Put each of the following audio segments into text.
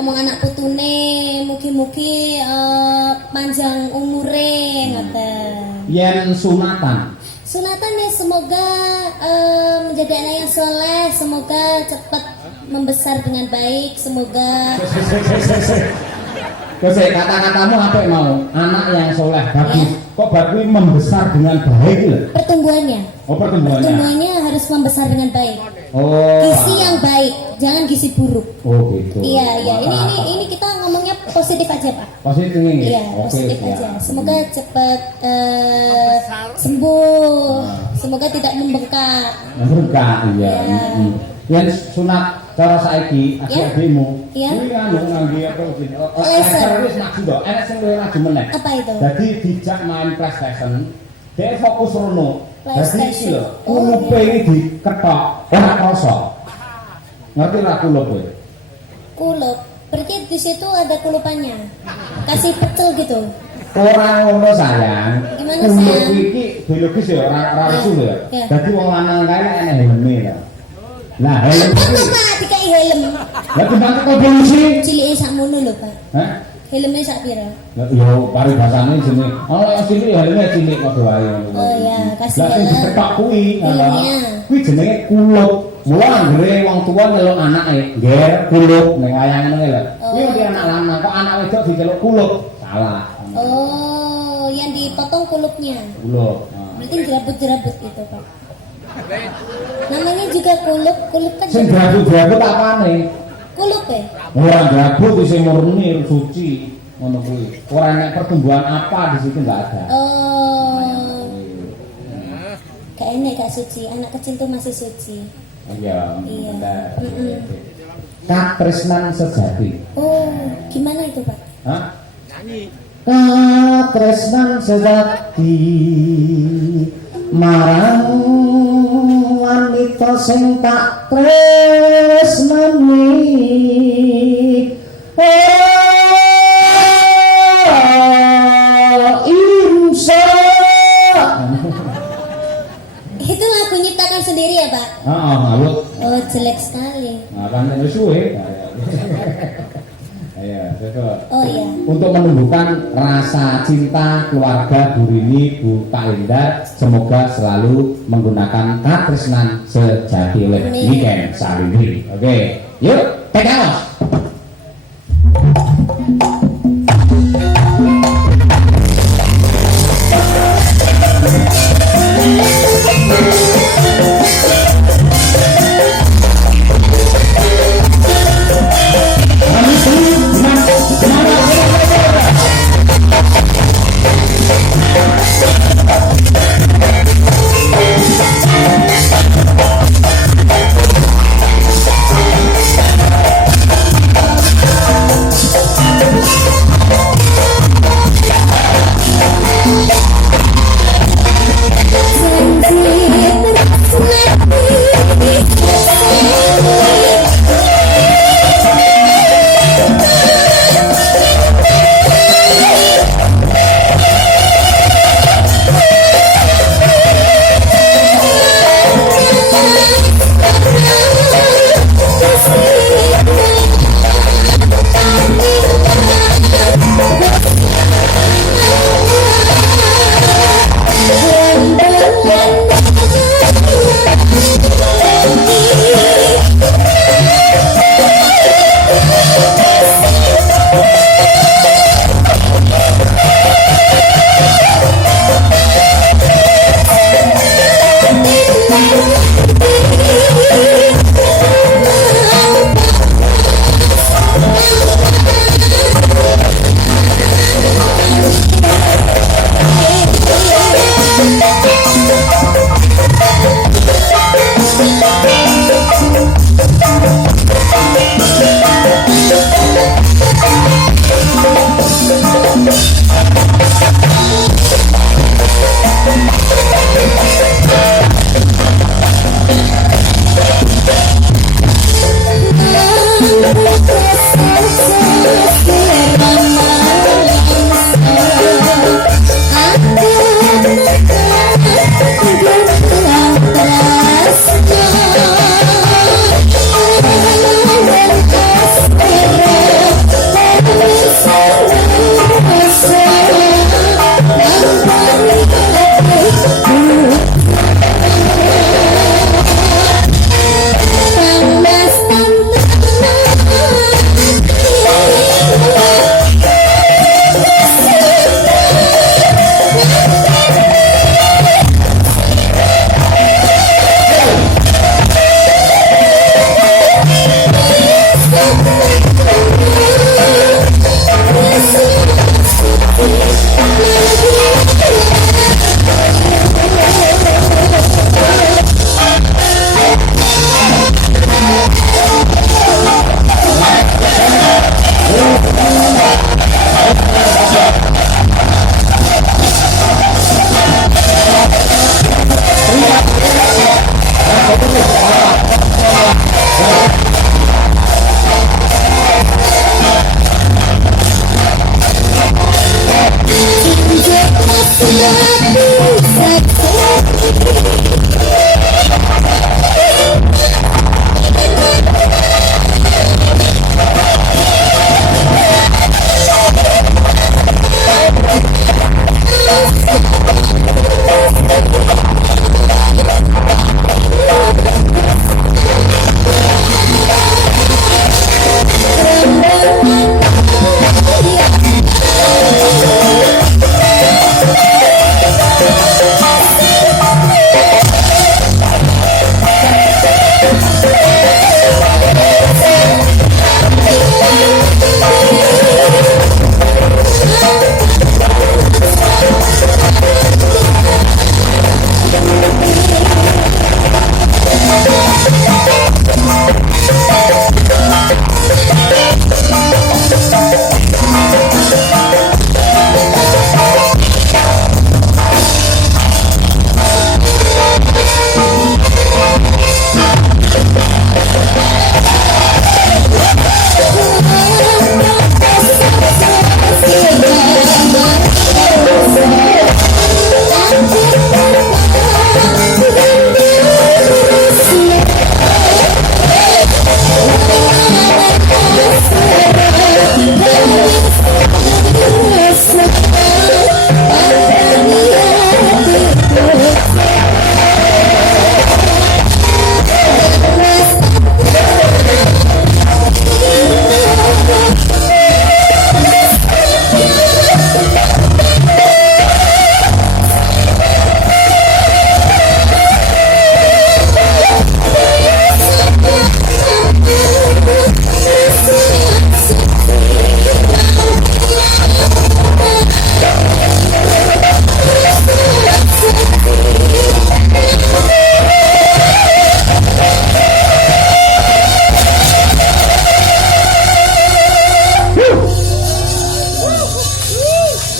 ngomong anak putune mugi-mugi panjang umure ngoten. Yen sunatan. Sunatan ya semoga menjadi anak yang soleh, semoga cepat membesar dengan baik, semoga. Kese kata-katamu apa mau? Anak yang soleh bagus. Ya. Kok bagus membesar dengan baik loh? Pertumbuhannya. Oh pertumbuhannya. Pertumbuhannya harus membesar dengan baik. Oh. Gizi yang baik, jangan gizi buruk. Oh gitu. Iya iya. Ini kita ngomongnya positif aja Pak. Positif ini. Iya positif aja. Semoga cepat sembuh. Semoga tidak membengkak. Membengkak iya. Yang sunat cara saiki adik-adikmu ini anu ngangge apa wis maju to enek sing luwih maju meneh apa itu dadi dijak main PlayStation dia fokus rono dadi iki lho kulupe iki diketok ora krasa ngerti ra kulup kowe kulup berarti di situ ada kulupannya kasih pecel gitu ora ngono sayang gimana sayang kulup iki biologis ya ora rusuh ya dadi wong lanang kae enek helme ya. Nah, helm itu Pak, dikai helm. Lah dibantu ke polisi. Cilike sakmono lho, Pak. Hah? Helmnya sak pira? Yo paribasane jenenge. Oh, yang cilik helmnya cilik padha wae. Oh iya, kasih helm. Lah diketok kuwi. Iya. Kuwi jenenge kulup. Mula anggere wong tuwa nyeluk anake, ngger kulup ning wayang ngene lho. Kuwi mesti anak lanang, kok anak wedok diceluk kulup. Salah. Oh, yang dipotong kulupnya. Kulup. Berarti jerabut-jerabut gitu, Pak. Namanya juga kulup kan sing jerabut apane? Kulup ya? Ora jerabut sing murni suci ngono kuwi. Ora enek pertumbuhan apa di situ enggak ada. Oh. Gak enek gak suci, anak kecil tuh masih suci. Iya. Iya. Katresnan sejati. Oh, gimana itu, Pak? Hah? Nyanyi. Katresnan sejati marang wanita sing tak tresnani imsa. Itu lagu nyiptakan sendiri ya Pak? Halo. Oh jelek sekali. Nah kan suwe. Ya, oh iya. Untuk menumbuhkan rasa cinta keluarga Bu Rini, Bu Kak Linda, semoga selalu menggunakan katresnan sejati oleh Niken Sarindri. Oke, yuk, tegalos.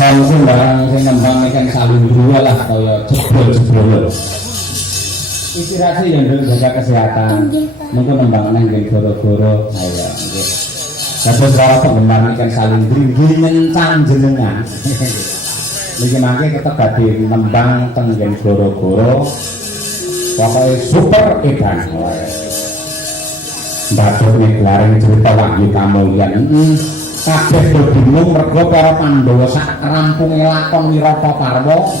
Samsung barang sing nembang ikan salindru lah kaya jebol-jebol. Istirahat yang jaga kesehatan. Mungkin nembang nang nggih goro-goro. Ayo nggih. Dados para penggemar ikan salindru nggih nyencang jenengan. Niki mangke tetep badhe nembang teng nggih goro-goro. Pokoke super edan. Batur nek lareng cerita Wahyu Kamulyan. Kabeh do bingung mergo para Pandhawa sak rampunge lakon Wirataparwa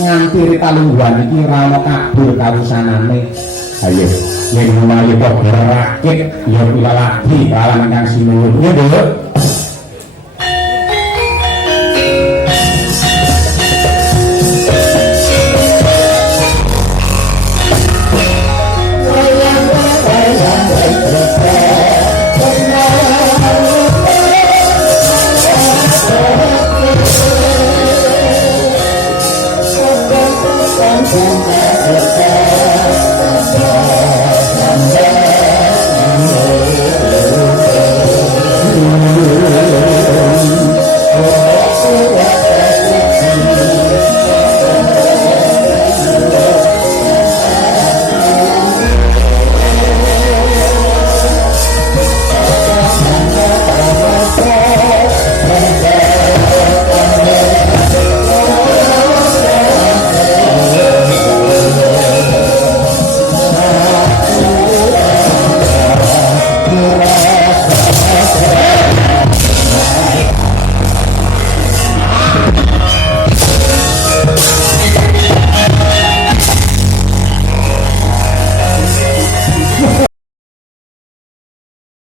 nganti ritalungguhan iki ora ana kabur kawusanane. Ayo yen menawi padha rakit ya pila lagi kalan ingkang sinuwun. Nggih, Nduk.